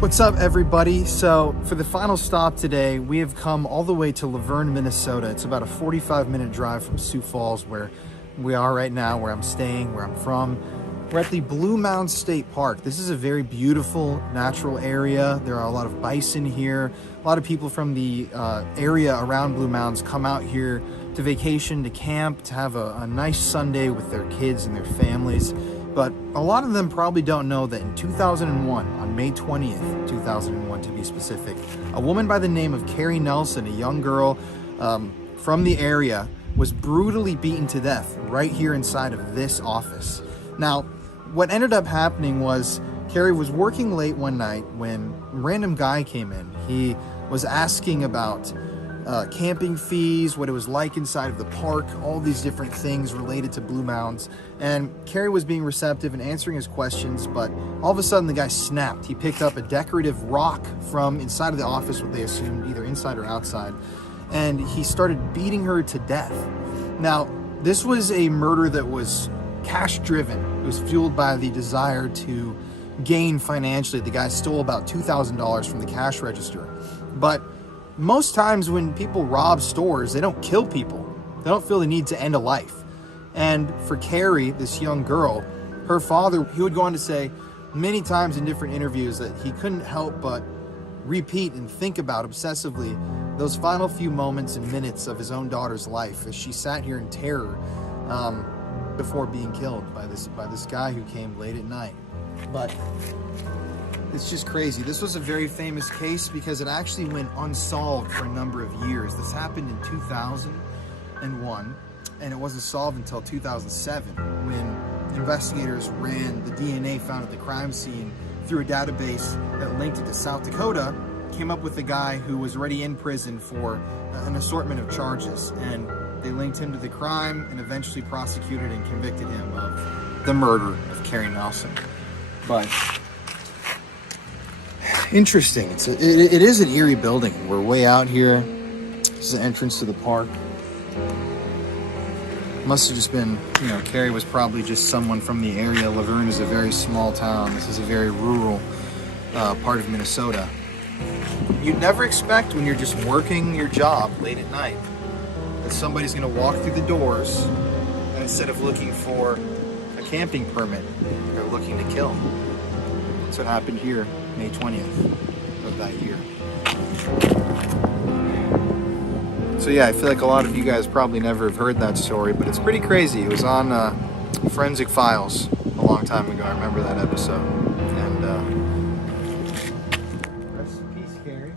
What's up, everybody? So for the final stop today, we have come all the way to Laverne, Minnesota. It's about a 45-minute drive from Sioux Falls, where we are right now, where I'm staying, where I'm from. We're at the Blue Mounds State Park. This is a very beautiful natural area. There are a lot of bison here. A lot of people from the area around Blue Mounds come out here to vacation, to camp, to have a nice Sunday with their kids and their families. But a lot of them probably don't know that in 2001, on May 20th, 2001 to be specific, a woman by the name of Carrie Nelson, a young girl from the area, was brutally beaten to death right here inside of this office. Now, what ended up happening was Carrie was working late one night when a random guy came in. He was asking about camping fees, what it was like inside of the park, all these different things related to Blue Mounds. And Carrie was being receptive and answering his questions, but all of a sudden the guy snapped. He picked up a decorative rock from inside of the office, what they assumed either inside or outside, and he started beating her to death. Now, this was a murder that was cash driven. It was fueled by the desire to gain financially. The guy stole about $2,000 from the cash register. But most times when people rob stores, they don't kill people. They don't feel the need to end a life. And for Carrie, this young girl, her father, he would go on to say many times in different interviews that he couldn't help but repeat and think about obsessively those final few moments and minutes of his own daughter's life as she sat here in terror before being killed by this guy who came late at night. But it's just crazy. This was a very famous case because it actually went unsolved for a number of years. This happened in 2001, and it wasn't solved until 2007 when investigators ran the DNA found at the crime scene through a database that linked it to South Dakota, came up with a guy who was already in prison for an assortment of charges, and they linked him to the crime and eventually prosecuted and convicted him of the murder of Carrie Nelson. But interesting. It is an eerie building. We're way out here. This is the entrance to the park. Must have just been, Carrie was probably just someone from the area. Laverne is a very small town. This is a very rural part of Minnesota. You'd never expect when you're just working your job late at night that somebody's going to walk through the doors and instead of looking for a camping permit, they're looking to kill. That's what happened here May 20th of that year. So yeah, I feel like a lot of you guys probably never have heard that story, but it's pretty crazy. It was on Forensic Files a long time ago. I remember that episode. And rest in peace, Carrie.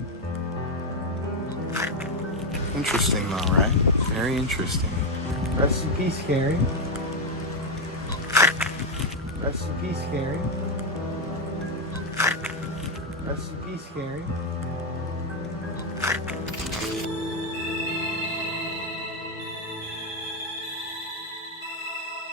Interesting though, right? Very interesting. Rest in peace, Carrie. Rest in peace, Carrie. Rest in peace, Carrie.